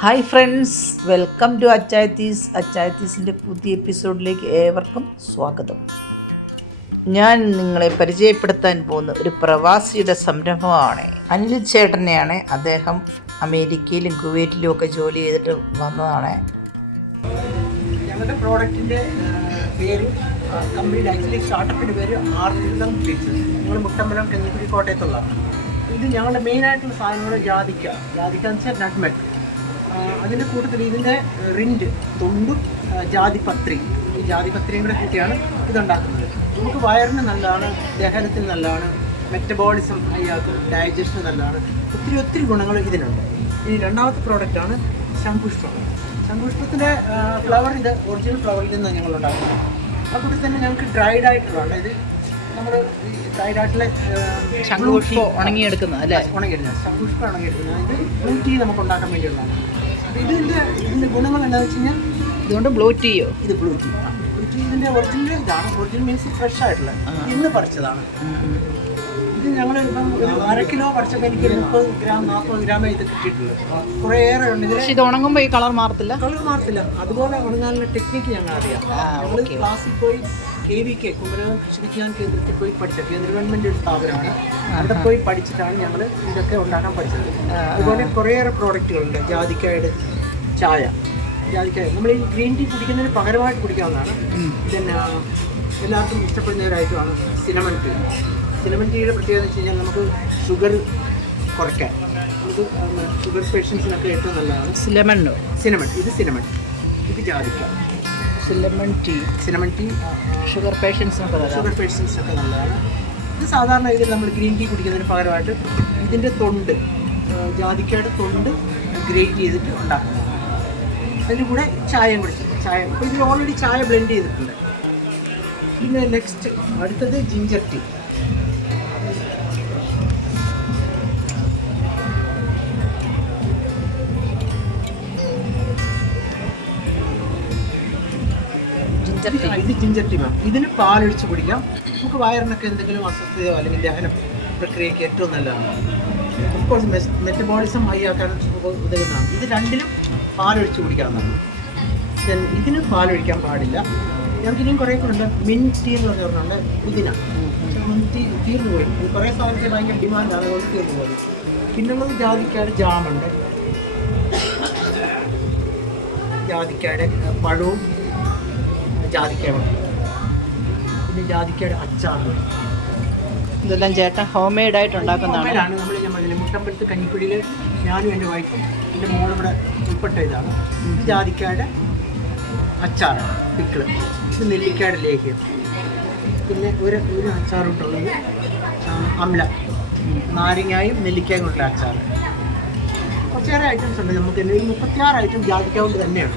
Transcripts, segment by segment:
Hi friends welcome to Achayathees അച്ചായത്തീസിന്റെ പുതിയ എപ്പിസോഡിലേക്ക് ഏവർക്കും സ്വാഗതം. ഞാൻ നിങ്ങളെ പരിചയപ്പെടുത്താൻ പോകുന്ന ഒരു പ്രവാസിയുടെ സംരംഭമാണ്. അനിൽ ചേട്ടനെയാണ് അദ്ദേഹം അമേരിക്കയിലും കുവൈറ്റിലും ഒക്കെ ജോലി ചെയ്തിട്ട് വന്നതാണ്. ഞങ്ങളുടെ പ്രോഡക്റ്റിന്റെ പേര് കമ്പനിയുടെ ആക്ച്വലി സ്റ്റാർട്ടപ്പിന്റെ പേര് ആർദ്രം ട്രീറ്റ്സ് ഞങ്ങൾ മുട്ടമ്പലം കഞ്ഞിക്കുടി കോട്ടയത്തുള്ളതാണ്. ഇത് ഞങ്ങളുടെ മെയിനായിട്ടുള്ള സാധനങ്ങൾ ജാതിക്ക. ജാതിക്ക എന്ന് വെച്ചാൽ നട്ട്മെഗ് അതിന്റെ കൂട്ടത്തിൽ ഇതിന്റെ റിൻഡ് തൊണ്ടും ജാതിപത്രി. ഈ ജാതിപത്രിയും കൂടെ കൂട്ടിയാണ് ഇതുണ്ടാക്കുന്നത്. നമുക്ക് വയറിന് നല്ലതാണ് ദഹനത്തിന് നല്ലതാണ് മെറ്റബോളിസം ഹൈയാക്കും ഡൈജഷന് നല്ലതാണ്. ഒത്തിരി ഒത്തിരി ഗുണങ്ങൾ ഇതിനുണ്ട്. ഇനി രണ്ടാമത്തെ പ്രോഡക്റ്റാണ് ശംഭുഷ്ടം ശംഭുഷ്ടത്തിന്റെ ഫ്ലവർ ഇത് ഒറിജിനൽ ഫ്ലവറിൽ നിന്ന് ഞങ്ങൾ ഉണ്ടാക്കുന്നത്. ആ കൂട്ടി തന്നെ ഞങ്ങൾക്ക് ഡ്രൈഡ് ആയിട്ടുള്ളതാണ്. ഇത് നമ്മൾ ഈ ഡ്രൈഡ് ആയിട്ടുള്ള ശംഖുപുഷ്പം ഉണങ്ങിയെടുക്കുന്നത് അല്ലേ? ഉണങ്ങിയെടുക്കുന്നത്. ശംഖുഷ്പം ഉണങ്ങിയെടുക്കുന്നത്. ഇത് ബ്ലൂ ടീ നമുക്ക് ഉണ്ടാക്കാൻ വേണ്ടിയുള്ളതാണ്. ഇതിന്റെ ഇതിന്റെ ഗുണങ്ങൾ എന്താണെന്ന് വെച്ച് കഴിഞ്ഞാൽ ഇതുകൊണ്ട് ബ്ലൂ ടീയോ ഇത് ബ്ലൂ ടീ ബ്ലൂ ടീ ഇതിന്റെ ഒറിജിനൽ ഇതാണ്. ഒറിജിനൽ മീൻസ് ഫ്രഷ് ആയിട്ടുള്ള ഇന്ന് പറിച്ചതാണ്. ഇത് ഞങ്ങൾ ഇപ്പം അര കിലോ പറിച്ചപ്പോൾ എനിക്ക് മുപ്പത് ഗ്രാം നാൽപ്പത് ഗ്രാമേ ഇത് കിട്ടിയിട്ടുള്ളൂ കുറേയേറെ ഉണ്ട്. ഇതിൽ ഇത് ഉണങ്ങുമ്പോൾ ഈ കളർ മാറത്തില്ല? കളർ മാറത്തില്ല. അതുപോലെ ഉണങ്ങാനുള്ള ടെക്നിക്ക് ഞങ്ങൾ അറിയാം ഞങ്ങൾ ക്ലാസ്സിൽ പോയി കെ വി കെ കുമരകം കൃഷി വിജ്ഞാൻ കേന്ദ്രത്തിൽ പോയി പഠിച്ച കേന്ദ്ര ഗവൺമെന്റ് ഒരു സ്ഥാപനമാണ്. അവിടെ പോയി പഠിച്ചിട്ടാണ് ഞങ്ങൾ ഇതൊക്കെ ഉണ്ടാക്കാൻ പഠിച്ചത്. അതുപോലെ കുറേയേറെ പ്രോഡക്റ്റുകളുണ്ട് ജാതിക്കായുടെ ചായ. നമ്മൾ ഈ ഗ്രീൻ ടീ കുടിക്കുന്നതിന് പകരമായിട്ട് കുടിക്കാവുന്നതാണ്. പിന്നെ എല്ലാവർക്കും ഇഷ്ടപ്പെടുന്ന ഒരു ഐറ്റമാണ് സിനമൺ ടീ. സിനമൺ ടീയുടെ പ്രത്യേകത എന്ന് വെച്ച് കഴിഞ്ഞാൽ നമുക്ക് ഷുഗർ കുറയ്ക്കാൻ നമുക്ക് ഷുഗർ പേഷ്യൻസിനൊക്കെ ഏറ്റവും നല്ലതാണ്. സിലമണ്ണോ സിനമൺ ഇത് സിനമൺ. ഇത് ജാതിക്ക. Cinnamon tea. Cinnamon tea sugar പേഷ്യൻസിനൊക്കെ sugar പേഷ്യൻസിനൊക്കെ നല്ലതാണ്. ഇത് സാധാരണ ഇതിൽ നമ്മൾ ഗ്രീൻ ടീ കുടിക്കുന്നതിന് പകരമായിട്ട് ഇതിന്റെ തൊണ്ട് ജാതിക്കയുടെ തൊണ്ട് ഗ്രേറ്റ് ചെയ്തിട്ട് ഉണ്ടാക്കുന്നതാണ് അതിന്റെ കൂടെ ചായയും കുടിച്ചു. ചായ ഇപ്പോൾ ഇതിൽ ഓൾറെഡി ചായ ബ്ലെൻഡ് ചെയ്തിട്ടുണ്ട്. പിന്നെ നെക്സ്റ്റ് അടുത്തത് ജിഞ്ചർ ടീ ജിഞ്ചർ ടീ ഇത് ജിഞ്ചർ ടീ മാം ഇതിന് പാലൊഴിച്ച് കുടിക്കാം. നമുക്ക് വയറിനൊക്കെ എന്തെങ്കിലും അസ്വസ്ഥതയോ അല്ലെങ്കിൽ ദഹന പ്രക്രിയയ്ക്ക് ഏറ്റവും നല്ലതാണ്. ഓഫ് കോഴ്സ് മെറ്റബോളിസം ഹൈ ആക്കാൻ ഉതകുന്നതാണ്. ഇത് രണ്ടിലും പാലൊഴിച്ച് കുടിക്കാവുന്നതാണ് Then ഇതിന് പാലൊഴിക്കാൻ പാടില്ല. ഞങ്ങൾക്ക് ഇനിയും കുറേ കൂടെ ഉണ്ട്. മിൻ ടീ എന്ന് പറഞ്ഞ ഒരെണ്ണമുണ്ട് പുതിന. മിന്റ് ടീ തീർന്നു പോയി. കുറേ സാധനത്തിൽ ഭയങ്കര ഡിമാൻഡാണ് അതുകൊണ്ട് തീർന്നു പോയി. പിന്നുള്ളത് ജാതിക്കയുടെ ജാമുണ്ട് ജാതിക്കയുടെ അഹ്, പഴവും ജാതിക്കയാണ് പിന്നെ ജാതിക്കയുടെ അച്ചാറുണ്ട് ഇതെല്ലാം ചേട്ടൻ ഹോം മെയ്ഡ് ആയിട്ട് ഉണ്ടാക്കുന്നതാണ്. മുട്ടമ്പലത്ത് കഞ്ഞിക്കുഴിയിൽ ഞാനും എന്റെ വൈഫും എന്റെ മോളും ഇവിടെ ഉൾപ്പെട്ട ഇതാണ്. ഇത് ജാതിക്കയുടെ അച്ചാർ പിക്കിൾ. ഇത് നെല്ലിക്കയുടെ ലേഹ്യം. പിന്നെ ഒരു ഒരു അച്ചാറുണ്ടുള്ളത് ആ, അമ്ല. നാരങ്ങായും നെല്ലിക്കായും കൊണ്ടുള്ള അച്ചാർ കുറച്ചേറെ ഐറ്റംസ് ഉണ്ട്. നമുക്ക് എന്നെ മുപ്പത്തിയാറ് ഐറ്റം ജാതിക്ക കൊണ്ട് തന്നെയാണ്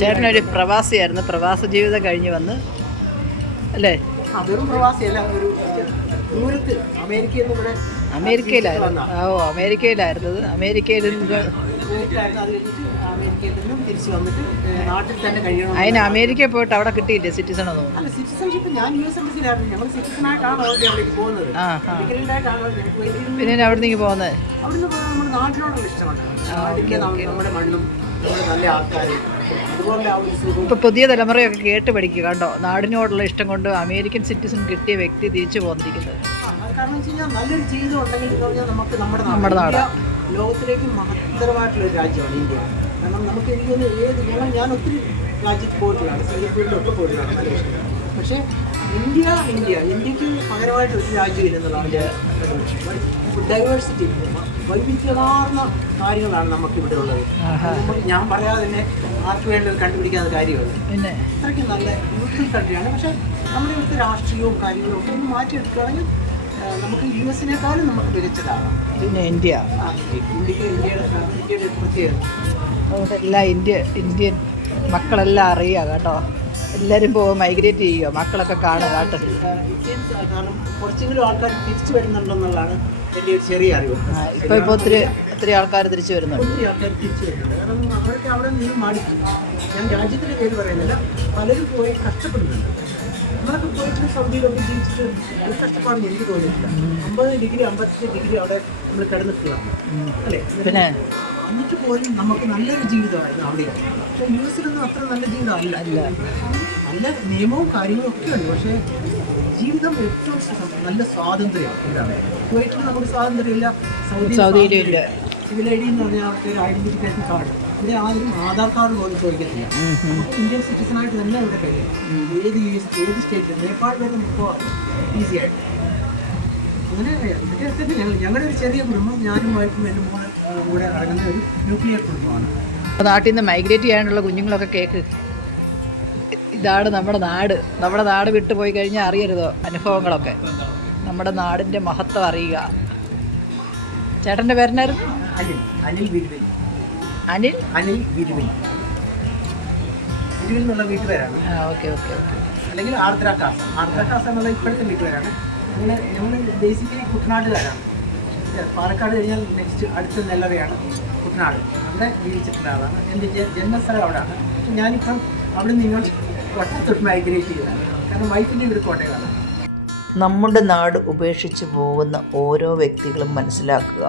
ചേട്ടനൊരു പ്രവാസിയായിരുന്നു. പ്രവാസ ജീവിതം കഴിഞ്ഞ് വന്ന്. അല്ലേ? വെറും പ്രവാസിയല്ല ഒരു ദൂരത്ത് അമേരിക്കയിൽ നിന്ന് ഇവിടെ അമേരിക്കയിലായിരുന്നു ഓ അമേരിക്കയിലായിരുന്നത് അമേരിക്കയിൽ നിന്ന് കുവൈറ്റിലായിരുന്നു. അത് കഴിഞ്ഞിട്ട് അമേരിക്കയിൽ നിന്നും തിരിച്ച് വന്നിട്ട് നാട്ടിൽ തന്നെ കഴിയണം. അതിന് അമേരിക്കയിൽ പോയിട്ട് അവിടെ കിട്ടിയില്ലേ സിറ്റിസൺ ഒന്നും അല്ല സിറ്റിസൺഷിപ്പ് ഞാൻ യു എസ് എംബസിയിലായിരുന്നു ഞങ്ങൾ സിറ്റിസണായിട്ടാണ് അവിടേക്ക് പോകുന്നത്? പിന്നെ അവിടെ നിന്ന് പോകുന്നത്? അവിടുന്ന് നമ്മുടെ നാട്ടിനോടുള്ള ഇഷ്ടമാണ്. നമ്മുടെ മണ്ണും നല്ല ആൾക്കാരും ഇപ്പൊ പുതിയ തലമുറയൊക്കെ കേട്ട് പഠിക്കുക കണ്ടോ? നാടിനോടുള്ള ഇഷ്ടം കൊണ്ട് അമേരിക്കൻ സിറ്റിസൺ കിട്ടിയ വ്യക്തി തിരിച്ചു പോന്നിരിക്കുന്നത്. നല്ലൊരു ജീവിതം ഉണ്ടെങ്കിൽ നമുക്ക് നമ്മുടെ നാട്. ലോകത്തിലേക്ക് മഹത്തരമായിട്ടുള്ള ഒരു രാജ്യമാണ് ഇന്ത്യ. കാരണം നമുക്ക് എനിക്കൊന്ന് ഏത് കാരണം ഞാൻ ഒത്തിരി രാജ്യത്ത് പോയിട്ടുള്ളതാണ് സിംഗപ്പൂരിലൊക്കെ പോയിട്ടുള്ളതാണ് നല്ല ഇഷ്ടം പക്ഷേ ഇന്ത്യ ഇന്ത്യ ഇന്ത്യയ്ക്ക് പകരമായിട്ട് ഒരു രാജ്യമില്ല എന്നുള്ളതാണ് ഡൈവേഴ്സിറ്റി വൈവിധ്യമാർന്ന കാര്യങ്ങളാണ് നമുക്ക് ഇവിടെ ഉള്ളത് ഞാൻ പറയാതെ തന്നെ ആർക്ക് വേണ്ടി കണ്ടുപിടിക്കാത്ത കാര്യമല്ല. പിന്നെ? അത്രയ്ക്ക് നല്ല ബ്യൂട്ടിഫുൾ കൺട്രിയാണ്. പക്ഷേ നമ്മുടെ ഇവിടുത്തെ രാഷ്ട്രീയവും കാര്യങ്ങളും ഒക്കെ ഒന്ന് മാറ്റിയെടുക്കുകയാണെങ്കിൽ നമുക്ക് യു എസിനേക്കാളും നമുക്ക് മികച്ചതാവാം പിന്നെ ഇന്ത്യ. ഇന്ത്യയ്ക്ക് ഇന്ത്യയുടെ ഇന്ത്യയുടെ ഒരു പ്രത്യേകത. അതുകൊണ്ട് എല്ലാ ഇന്ത്യ ഇന്ത്യൻ മക്കളെല്ലാം അറിയുക കേട്ടോ. എല്ലാവരും പോകും മൈഗ്രേറ്റ് ചെയ്യുക. മക്കളൊക്കെ കാണുക കേട്ടോ. കാരണം കുറച്ചെങ്കിലും ആൾക്കാർ തിരിച്ചു വരുന്നുണ്ടെന്നുള്ളതാണ് എന്റെ ഒരു ചെറിയ അറിവ്. ഇപ്പോൾ ഇപ്പൊ ഇപ്പൊ ഒത്തിരി ഒത്തിരി ആൾക്കാർ തിരിച്ചു വരുന്നുണ്ട്. ഒത്തിരി ആൾക്കാർ തിരിച്ചു വരുന്നുണ്ട്. കാരണം അവരൊക്കെ അവിടെ നിന്ന് മാടിക്കും ഞാൻ രാജ്യത്തിന്റെ പേര് പറയുന്നില്ല. പലരും പോയി കഷ്ടപ്പെടുന്നുണ്ട്. നമ്മളൊക്കെ പോയിട്ട് സൗദിയിലൊക്കെ ജീവിച്ചിട്ട് ഒരു കഷ്ടപ്പാട് എനിക്ക് തോന്നിയിട്ടില്ല അമ്പത് ഡിഗ്രി അമ്പത്തഞ്ച് ഡിഗ്രി അവിടെ നമ്മൾ കിടന്നിട്ടുള്ളതാണ് അല്ലേ? പിന്നെ? എന്നിട്ട് പോലും നമുക്ക് നല്ലൊരു ജീവിതമായിരുന്നു അവിടെ പക്ഷെ യു എസിലൊന്നും അത്ര നല്ല ജീവിതമല്ല. അല്ല. നല്ല നിയമവും കാര്യങ്ങളും ഒക്കെ ഉണ്ട്. പക്ഷേ ജീവിതം ഏറ്റവും നല്ല സ്വാതന്ത്ര്യം ഇതാണ്. കുവൈറ്റിൽ നമുക്ക് സ്വാതന്ത്ര്യമില്ല സൗദി സൗദിയിലും ഇല്ല. സിവിൽ ഐ ഡി എന്ന് പറഞ്ഞാൽ അവർക്ക് ഐഡന്റിഫിക്കേഷൻ കാർഡ്. ഇതിൽ ആരും ആധാർ കാർഡ് പോലും ചോദിക്കത്തില്ല. ഇന്ത്യൻ സിറ്റിസൺ ആയിട്ട് തന്നെ ഇവിടെ കഴിയും ഏത് യു- ഏത് സ്റ്റേറ്റ് നേപ്പാൾ വരെ പോകാം ഈസി ആയിട്ട്. അങ്ങനെ വ്യത്യസ്തത്തിൽ ഞങ്ങൾ ഞങ്ങളുടെ ഒരു ചെറിയ കുടുംബം. ഞാനും വൈഫും എന്റെ മോനെ കൂടെ അടങ്ങുന്ന ഒരു ന്യൂക്ലിയർ കുടുംബമാണ്. നാട്ടിൽ നിന്ന് മൈഗ്രേറ്റ് ചെയ്യാനുള്ള കുഞ്ഞുങ്ങളൊക്കെ കേക്ക്. ഇതാണ് നമ്മുടെ നാട്. നമ്മുടെ നാട് വിട്ടു പോയി കഴിഞ്ഞാൽ അറിയരുതോ അനുഭവങ്ങളൊക്കെ. നമ്മുടെ നാടിന്റെ മഹത്വം അറിയുക. ചേട്ടന്റെ പേരെന്നായിരുന്നു? അനിൽ അനിൽ വിരുവിൽ. അനിൽ? അനിൽ വിരുവിൽ. വിരുവിൽ എന്നുള്ള വീട്ടുപേരാണ്. Okay okay okay. അല്ലെങ്കിൽ ആർദ്ര കാസ. ആർദ്ര കാസ എന്നുള്ള ഇപ്പോഴത്തെ വീട്ടുപേരാണ്. അങ്ങനെ ഞങ്ങൾ ബേസിക്കലി കുട്ടനാട്ടുകാരാണ് പാലക്കാട് കഴിഞ്ഞാൽ നെക്സ്റ്റ് അടുത്ത നെല്ലറയാണ് കുട്ടനാട്. അവിടെ ജീവിച്ചിട്ടുള്ള ആളാണ്. എന്റെ ജന്മസ്ഥലം അവിടെയാണ്. പക്ഷെ ഞാനിപ്പം അവിടെ നിന്ന് ഇങ്ങോട്ട് കൊട്ടത്തോട്ട് മൈഗ്രേറ്റ് ചെയ്തതാണ്. കാരണം വൈഫിന്റെ വീട് കോട്ടയമാണ്. നമ്മുടെ നാട് ഉപേക്ഷിച്ച് പോകുന്ന ഓരോ വ്യക്തികളും മനസ്സിലാക്കുക.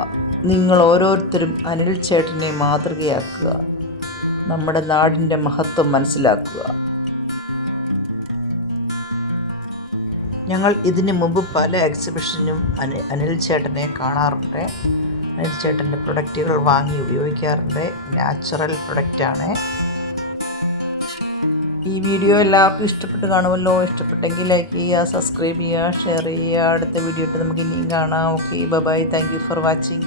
നിങ്ങൾ ഓരോരുത്തരും അനിൽ ചേട്ടനെ മാതൃകയാക്കുക. നമ്മുടെ നാടിന്റെ മഹത്വം മനസ്സിലാക്കുക. ഞങ്ങൾ ഇതിനു മുമ്പ് പല എക്സിബിഷനും അനി അനിൽ ചേട്ടനെ കാണാറുണ്ട്. അനിൽ ചേട്ടന്റെ പ്രൊഡക്റ്റുകൾ വാങ്ങി ഉപയോഗിക്കാറുണ്ട്. നാച്ചുറൽ പ്രൊഡക്റ്റാണ്. ഈ വീഡിയോ എല്ലാവർക്കും ഇഷ്ടപ്പെട്ട് കാണുമല്ലോ. ഇഷ്ടപ്പെട്ടെങ്കിൽ ലൈക്ക് ചെയ്യുക സബ്സ്ക്രൈബ് ചെയ്യുക ഷെയർ ചെയ്യുക. അടുത്ത വീഡിയോ ഇട്ട് നമുക്ക് ഇനിയും കാണാം. Okay bye. Thank you for watching.